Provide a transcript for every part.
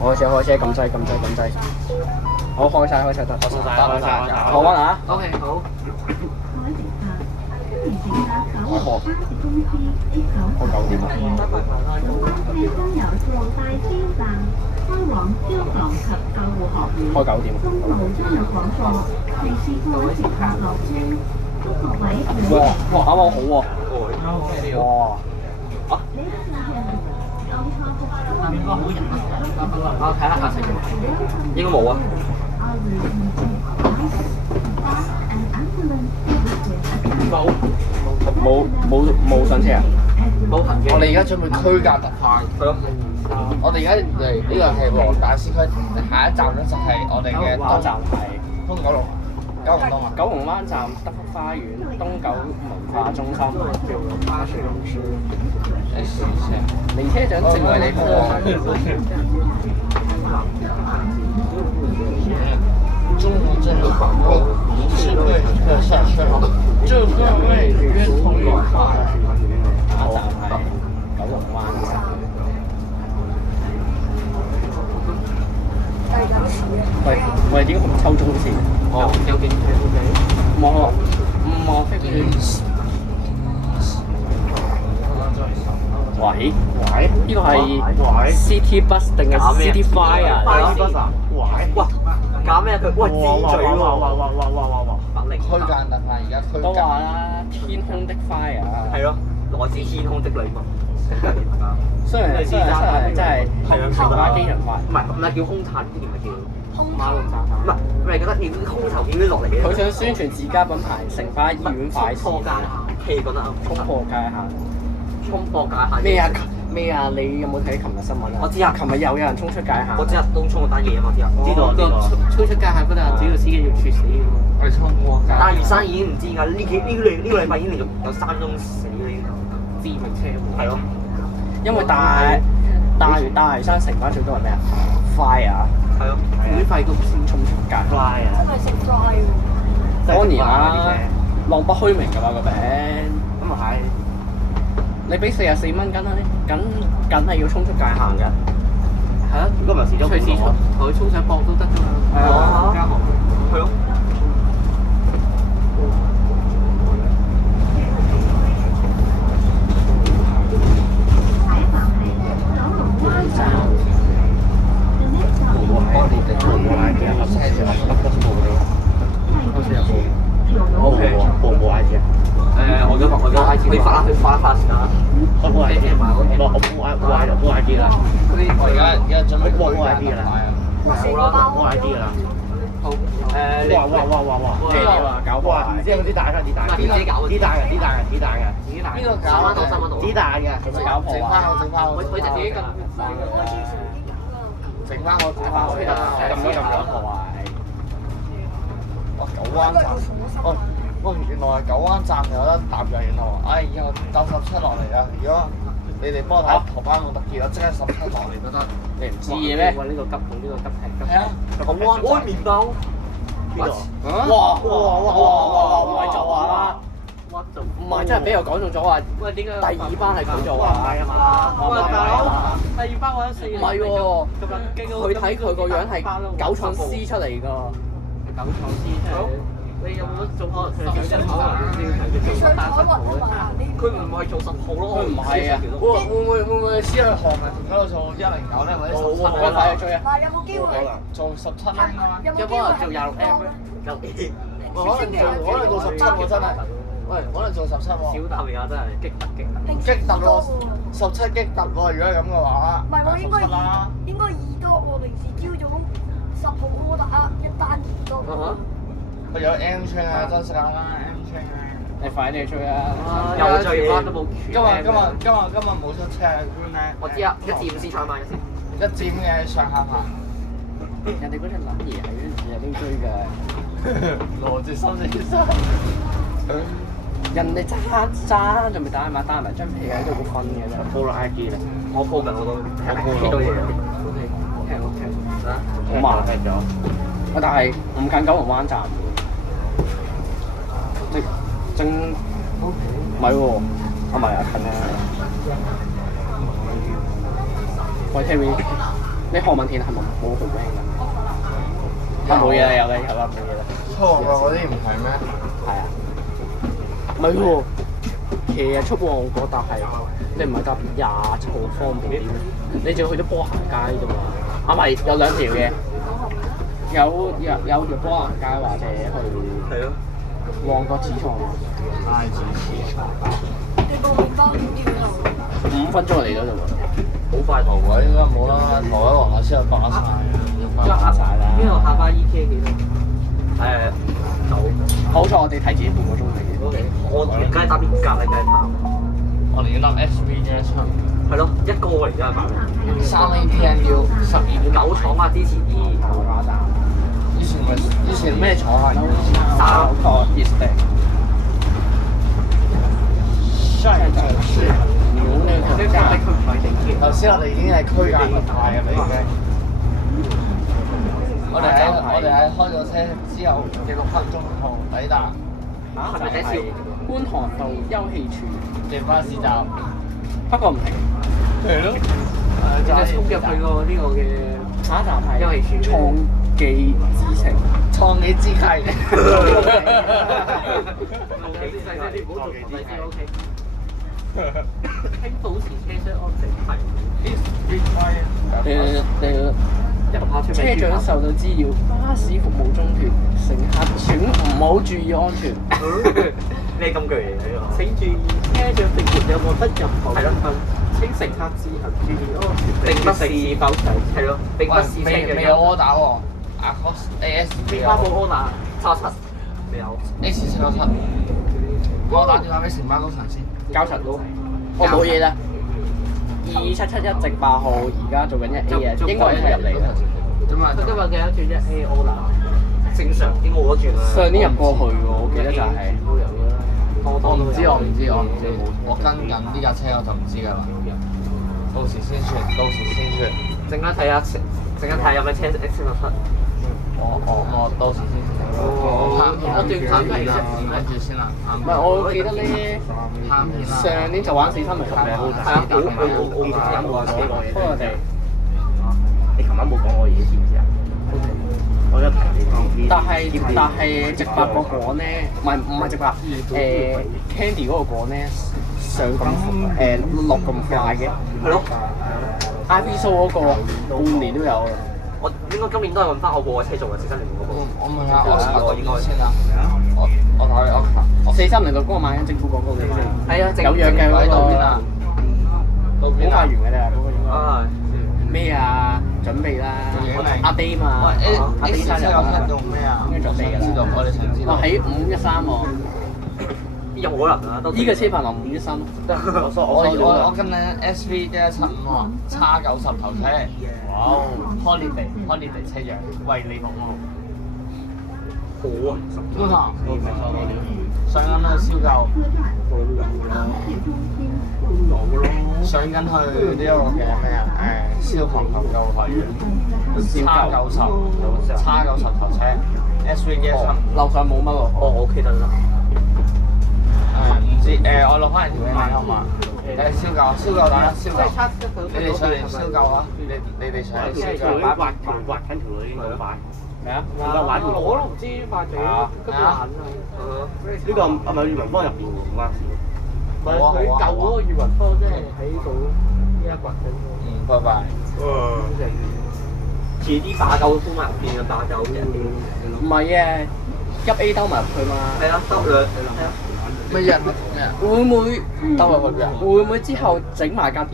開車，撳掣。好，開晒得。好溫啊 OK， 好。開貨。開9點啊。開9點。哇，啱啱好喎。哇！應該好人啊！我睇下下程，應該冇啊。冇上車啊！冇行嘅。我哋而家準備區間特快。係咯。我哋而家嚟呢個係黃大仙區，下一站咧就係我哋嘅東站係東九龍，九龍東啊。九龍灣站德福花園東九文化中心。離車長正為你服務。中午这个广播明是对客下车后，祝各位约通愉快。下一站係九龍灣站。喂，點解唔抽中線？哦，有幾莫非佢？喂，呢個係 City Bus 定係 City Fire 啊？哇！搞咩？佢喂自嘴喎！哇！區間特快，而家區都間。話啦，天空的 Fire 係咯，來自天空的禮物。雖然真係頭馬機人快，唔係叫空產，呢啲唔係叫馬路炸彈。唔係覺得要空投點樣落嚟嘅？佢想宣傳自家品牌城巴醫院快線。破界限，佢覺得啱。衝破界限。衝破界限。咩啊？你有冇睇琴日新聞啊？我知啊，琴日又有人衝出界限。我知啊，都衝嗰單嘢啊嘛，知啊。知道。衝出界限不但只要司機要猝死㗎嘛。我哋衝過界。大嶼山已經唔知㗎，呢個禮拜已經連續有3宗死呢個致命車禍。係咯。因為大嶼山城巴最多係咩啊 ？Fire。係咯。免費都先衝出界。Fire。真係食 fry 喎！當年啦，浪不虛名㗎嘛個餅。咁啊係。你俾44蚊梗係要衝出界限㗎。係啊，如果唔係時隨時同佢衝上博都得㗎嘛。係啊。係咯。去發時間。我冇 ID 啊！我冇 ID 啦。我而家準備冇 ID 啦。冇 ID 啦。好哇！搞破壞！唔知嗰啲大㗎，啲大嘅。呢個搞3蚊到3蚊到。啲大嘅，搞破壞。整翻我。佢就自己撳。整翻我打翻去啦。撳咗破壞。哇！九灣站，原來係九灣站有得搭嘅，原來。唉，以後搭17落嚟啊！如果你哋幫我睇台灣我特結啦，即刻17落嚟都得。你唔知嘅咩？呢個急痛，呢個急停。係啊，九灣站。麵包。邊度？哇！唔係就話啦。唔係真係俾我講中咗話，喂，點解第2班係佢做啊？唔係啊嘛，喂大佬，第2班我得4人。唔係喎，佢睇佢個樣係九創師出嚟㗎。九創師即係你有冇做過上真考啊？做單10號咧？佢唔係做10號咯，佢唔係啊。會唔會先去韓文嗰度做109咧，或者17好快去追啊！嗱，有冇機會？做17咧？有冇有機會冇人做26M 咧？有啲。可能做17喎，真係。喂，可能做17喎。小豆而家真係激突。激突喎，17激突喎，如果係咁嘅話。唔係喎，應該2多喎，平時朝早10號我打一單2多。佢有 M 槍啊，真實啦 M 槍啊！你快啲去追啊！又追翻都冇。今日冇出車啊，官咧。我知啊，1至5先搶埋1至5嘅上下排。人哋嗰隻撚嘢係日日都追㗎。羅志森先生。人哋揸仲未打埋張皮喺度個分嘅啫。鋪落 IG 啦，我鋪緊我都鋪到嘢。OK，好麻煩咗。但係唔近九龍灣站喎，正唔係喎，唔係啊近啊。喂 Terry，你何文田係咪冇紅名㗎？啊冇嘢啦，有啦冇嘢啦。出旺角嗰啲唔係咩？係啊，唔係喎，其實出旺角搭係你唔係搭20號方便啲咩？你仲要去咗波行街啫嘛？啊咪有兩條嘅，有條波行街或者去係咯，旺角始創太子始創。你個麵包點叫做5分鐘就嚟咗啫喎。好快頭位應該冇啦，頭位黃大仙又打晒，打晒啦。邊度下巴 EK 幾多？9。好彩我哋提前半個鐘嚟嘅。O K，我梗係搭邊格啦，梗係搭。我哋要搭 SVJ 出。係咯，一個嚟㗎係3 ATM 要12.9 9廠啊，支持啲。巴站。以前咩廠啊？3個 East Day。上一站是牛那個站。頭先我哋已經係區間特快嘅啦，已經。我哋喺開咗車之後嘅6分鐘後抵達。係咪第一次？觀塘道休憩處嘅巴士站。不過唔停。係咯。就係衝入去個呢個嘅下一站係休憩處。創記之城。創幾支契。你唔好做國際先 O K。輕保持車廂安靜係。車長受到滋擾，巴士服務中斷，乘客請唔好注意安全。咩金句嚟嘅呢個？請注意，車長並沒有獲得任何身份，請乘客自行注意安全。並不是否齊？係咯，並不是未有 order 喎。AS 棉花冇 order，77未有。AC797。我打電話俾城巴高層先。交層都我冇嘢啦。2771直8號而家做緊1A啊，應該係入嚟啦。點啊？今日幾多轉1A order？正常應該冇得轉啦。上年入過去喎，我記得就係。我唔知。我跟緊呢架車我就唔知㗎啦。到時先算。陣間睇下有咩車 X77。我到時先算。我段探片啊，跟住先啦。唔係，我記得咧，探片啦。上年就玩430嚟㗎。係啊，好飲過車過嘢。不過我哋你琴晚冇講我嘢知唔知啊？我一提你講但係直白個廣咧，唔係直白，Candy 嗰個廣咧上咁落咁快嘅。係咯。Ivy Show 嗰個半年都有啦。我應該今年都係揾翻我部車做嘅430嗰部。我問下我應該先啦。我打俾430度嗰個買緊政府廣告嘅嘛。係啊，有約嘅嗰個。到邊啊？好快完嘅啦，嗰個應該。啊。咩啊？準備啦。阿 Day 嘛。阿 Day 生日啊。用咩啊？應該準備㗎啦。知道，我哋想知道。喺513喎。有可能啊？呢個車牌咪513咯。我跟緊 SV175啊，X90頭車。哇 ！Holiday 車樣，為你服務。好啊！觀塘上緊去燒舊。上緊去呢一個嘅咩啊？消防求救隊。X90頭車 SV175。樓上冇乜喎。我 OK 得啦。唔知我落翻嚟條尾好嘛？燒舊打啦，燒舊。你哋上嚟燒舊啊！你哋上嚟燒舊。滑緊條女好快。咩啊？我都唔知快咗，咁難啊！呢個係咪裕民坊入邊唔關事？唔係佢舊嗰個裕民坊，即係喺度呢一掘緊。拜拜。遲啲打狗搬埋入邊嘅打狗嘅。唔係啊，入 A 兜埋入去嘛。係啊，得兩係啊。乜人？會唔會兜入去邊啊？會唔會之後整埋架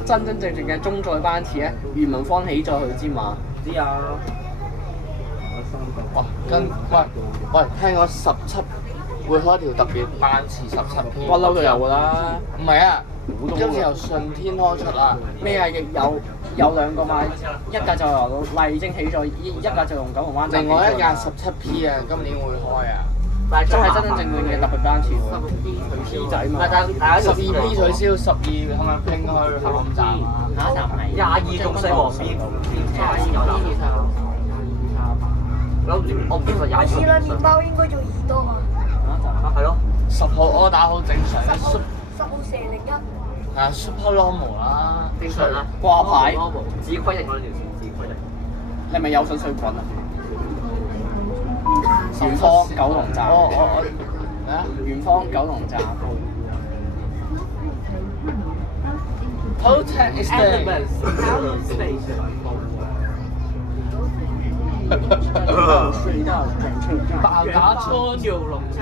真正嘅中載班次咧？裕民坊起咗去之嘛？知啊。哇！喂，聽講17會開條特別班次17P。不嬲都有㗎啦。唔係啊，今次由順天開出啊。咩啊？亦有兩個嘛，一架就由麗晶起咗，一架就用九龍灣站。另外一架17P 啊，今年會開啊。真係真正嘅特別班次喎。P 仔嘛。12P 取消，12係咪拼去紅磡站啊？下一站係22中西黃邊我唔知佢廿試啦，麵包應該做2多啊。係咯。 10號我打好正常嘅10號蛇01。係啊 Super Normal 啦，正常啦，掛牌自己規定嗰條線，自己規定。你係咪有水水滾啊？元芳九龍站，我咩啊元芳九龍站。 ？Hotel Estate。 隧道转车站。大打車九龍站。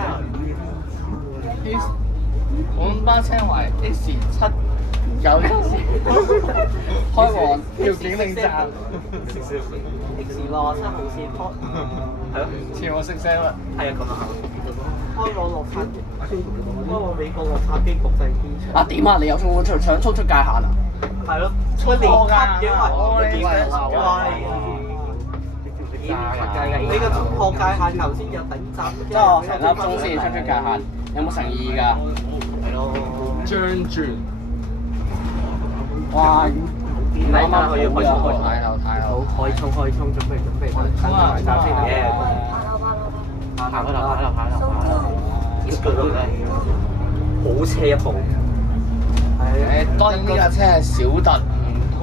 我們班車為 X791，開往調景嶺站。 X 咯，7號線開。係咯。似我識聲啦。係啊，咁啊。開往洛杉磯，開往美國洛杉磯國際機場。啊點啊？你有想衝出界限啊？係咯，出年級嘅嘛，年級哇！已經出界嘅，呢個突破界限頭先有頂針。即係我成粒鐘先衝出界限，有冇誠意㗎？係咯。張轉。哇！啱啱可以開衝開。太好。開衝，準備。衝啊！先嘅。爬樓。好車一部。當然呢架車係小特，唔通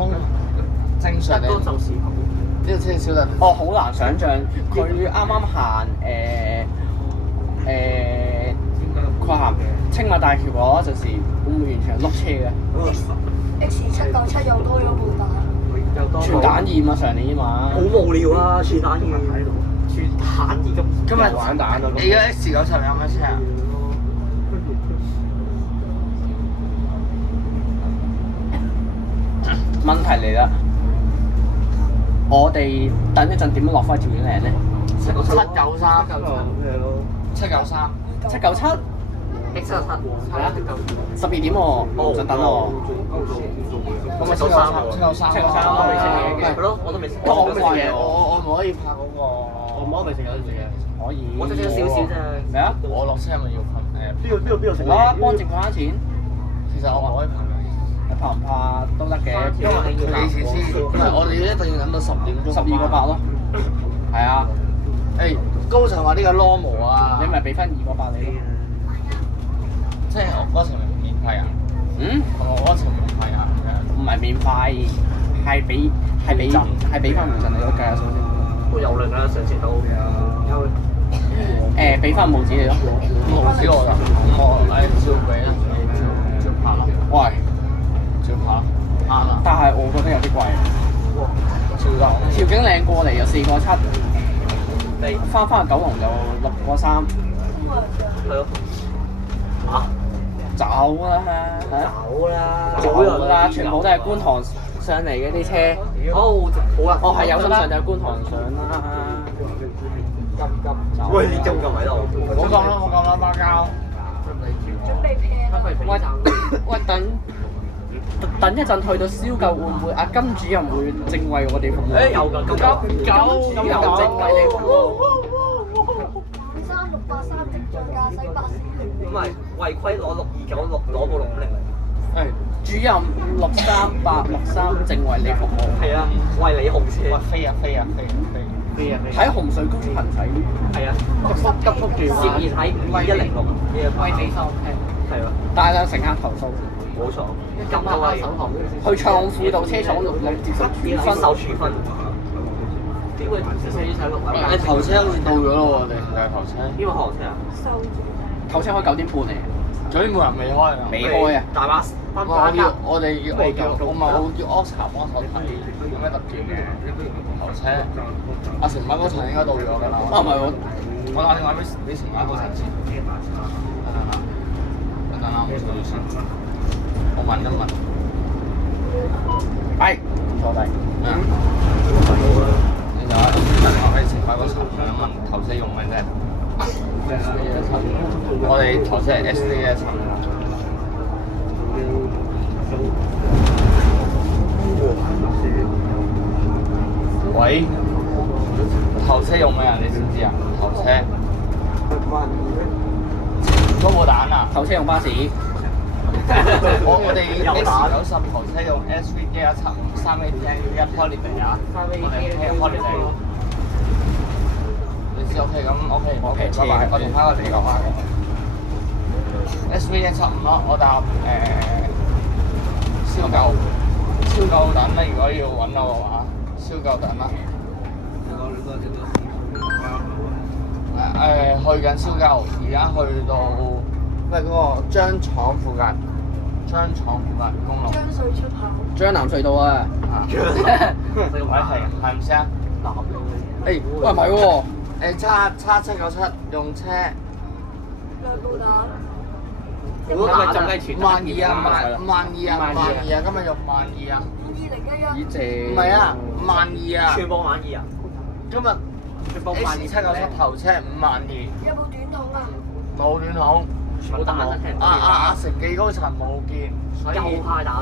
正常都就是好。呢架車係小特。我好難想像佢啱啱行佢行青馬大橋嗰陣時，會唔會完全係碌車嘅？ X797又多咗部打。全蛋驗啊！上年嘛。好無聊啊！全蛋驗喺度，全蛋驗咁。今日玩蛋啊！你而家 X97有咩車啊？問題嚟啦，我哋等一陣點樣落翻調景嶺咧793。793。 ？797 X7係啊12點喎，唔使等喎。咁咪793喎。 793。我未食嘢嘅。係咯，我都未食。咁貴啊！我唔可以拍嗰個。我未食有啲嘢。可以。我只食咗少少啫。咩啊？我落車係咪要拍？邊度食好啊，幫剩翻錢，其實我唔可以拍嘅。你拍唔拍都得嘅。因為你要幾錢先？唔係，我哋一定要等到10點鐘。12個8咯。係啊，誒，高層話呢個 normal 啊。你咪俾翻2個8你咯。即係我嗰層免費啊？嗯？我嗰層免費啊？唔係免費，係俾翻回贈你咯，計下數先。都有量啦，上次都。俾翻報紙你咯。冇紙我㗎，咁我照俾啦，照拍咯。喂，照拍咯。啱啦。但係我覺得有啲貴。照得。調景嶺過嚟有4個7，翻去九龍就6個3。係咯。嚇？走啦！走啦！全部都係觀塘上嚟嘅啲車。好啊！我係有心上就係觀塘上啦。急！喂，你仲咁喺度？冇講啦，包膠。準備劈啦。喂，等一陣去到燒夠會唔會阿金主任會正為我哋服務？有㗎，金主任正為你服務。 3683即將駕駛巴士。唔係違規攞6296攞部650嚟。主任63863正為你服務。係啊，為你紅車。哇！飛啊！喺洪水高速行駛。係啊，急速轉彎。涉嫌喺5106呢一為你收聽。係啊，大量乘客投訴。冇錯。咁都係去創富道車廠6接受處分。受處分。呢個14使6啊！你頭車好似到咗咯喎，我哋係頭車。邊個學車啊？頭車開9點半嚟。總之冇人未開啊！未開啊！大巴我哋叫Oscar 幫手睇有咩特別嘅頭車。阿成班嗰層應該到咗㗎啦。唔係我打電話俾成班嗰層先。等等啦，我坐住先。我問一問。係。坐低。你就打電話俾成班嗰層問一問頭車用咩啫？我哋頭車係 SD 層。喂，頭車用咩啊？你知唔知啊？頭車嗰部蛋啊！頭車用巴士。我哋 X90 頭車用 SV175 3AT1 Holiday 啊！我哋聽 Holiday。你知 OK 咁 OK，拜拜。我同翻個地球翻嘅。SV175咯，我搭燒夠等啦！如果要揾我嘅話，燒夠等啦。去緊燒夠，而家去到咩嗰個張廠附近，公路。張水出口。將南隧道啊！喂係唔識啊？誒，喂唔係喎，叉797用車兩部蛋。如果咪就計全萬二啊！今日用12000啊！ 2011。以謝唔係啊，12000啊！全部12000啊！今日 S797頭車52000，有冇短筒啊？冇短筒。冇蛋啊！阿成記高層冇見，又派蛋。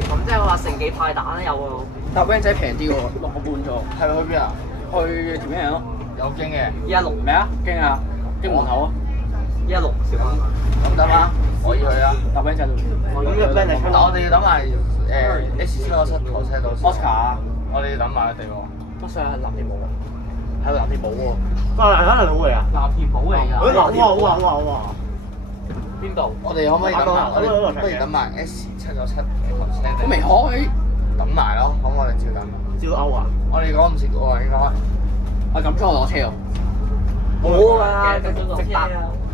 咁即係話成記派蛋有喎。搭 van 仔平啲喎，6個半咗。係去邊啊？去條咩咯？有經嘅。 116咩啊？經啊！經門口啊！ 116小蚊。咁得啦，可以去啊。搭 van 仔度。咁嘅 van 仔但我哋要等埋S797頭車到時。 Oscar，我哋要等埋佢哋喎。我想係藍田寶喎，喺藍田寶喎。可能會啊！藍田寶嚟㗎。哇！邊度？我哋可唔可以等埋？我哋不如等埋 S797頭車。我未開。等埋咯，咁我哋照等。照歐啊！我哋講唔切喎，應該。我咁咗我攞車喎。冇啊！直達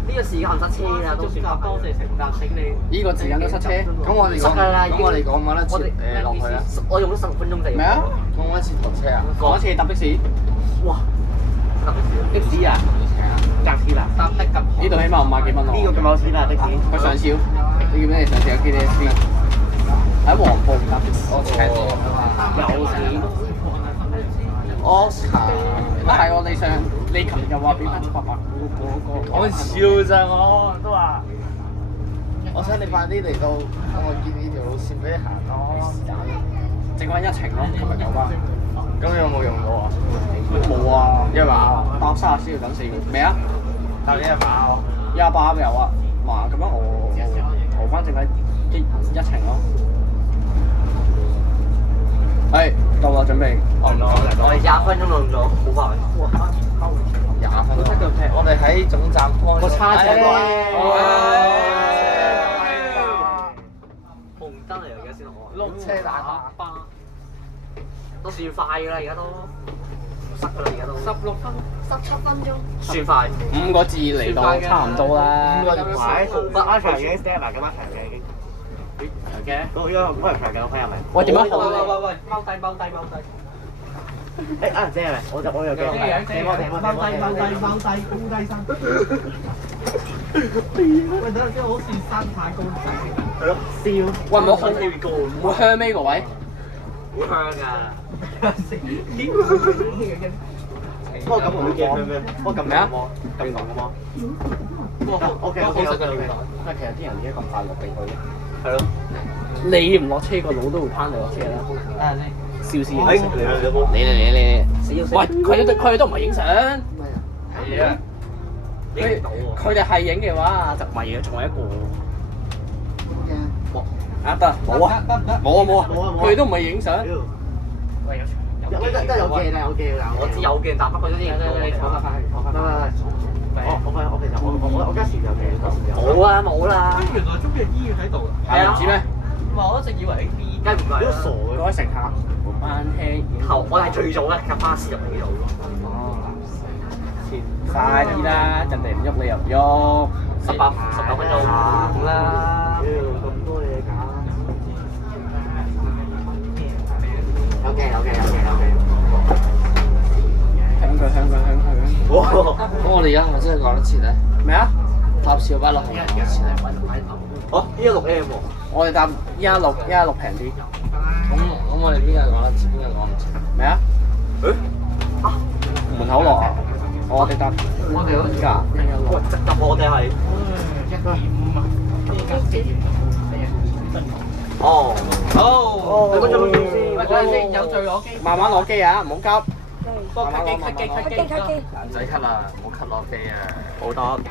呢個時間唔塞車啊！都算多謝乘搭請你。呢個時間都塞車。咁我哋講，咁我哋講乜咧？落去啊！我用咗15分鐘地。咩啊？講一次頭車啊！講一次搭的士。哇！搭的士啊！搭車啦。搭的咁好。呢度起碼500幾蚊喎。呢個咁有錢啊！的士。佢上超，你叫咩？上次有 KTSB。喺黃埔搭的士。我請咗。有錢。Oscar。啊係喎，你琴日又話俾翻700嗰個。講笑咋我都話。我想你快啲嚟到，我建議條路線俾你行咯。剩翻1程咯，今日9班。咁有冇用到啊？冇啊，一把。搭30先要等4個。咩啊？搭一把喎。28有啊，嘛咁樣我翻剩翻1程咯。係，到啦，準備。我哋20分鐘用咗，好快。 20分鐘。我哋喺總站幫個叉仔。紅燈嚟而家先好啊！碌車大巴都算快㗎啦，而家都塞㗎啦，而家都16分、 17分鐘。算快。 5個字嚟到差唔多啦。 5個字牌，毫不安全已經 stand 埋咁安全嘅已經。嘅。嗰個應該唔安全嘅，我睇係咪？喂，點樣喂，學？踎低。誒啊！姐係咪？我又驚。踎低，高低身。喂，等陣先，好似山太高仔。係咯，笑。喂，唔好唔會香咩個位？好香㗎。不過咁我會驚咩？不過撳咩啊？撳撳㗎嘛。我好食嘅料。但係其實啲人而家咁快落地去。係咯。你唔落車，個腦都會攀你落車啦。睇下先。笑死！嚟有冇？你。死要死。喂，佢哋都唔係影相。係啊。影唔到喎。佢哋係影嘅話，就唔係嘅，仲係一個。啊得，冇啊，佢哋都唔係影相。喂，有鏡㗎，我知有鏡，但不過都影唔到。我家時有鏡，冇啊冇啦。原來中嘅醫院喺度。係啊。唔知咩？我一直以為 A B，梗唔係啦。傻嘅。各位乘客，慢輕。我係最早咧架巴士入嚟呢度。哦。快啲啦，人哋唔喐你又唔喐。19分鐘啦。咁多嘢搞。有鏡。香港。咁我哋而家係咪真係講得切咧？咩啊？搭小巴落去講得切咧？哦，呢個6AM喎。我哋搭116平啲。咁我哋邊個講得切，邊個講唔切？咩啊？門口落啊！我哋搭架喂，直入我哋係。哦。好。你嗰張先。喂，等陣先，有罪攞機。慢慢攞機啊，唔好急。係。幫我 cut 機。唔使 cut 啦，唔好 cut 落機啊！好得。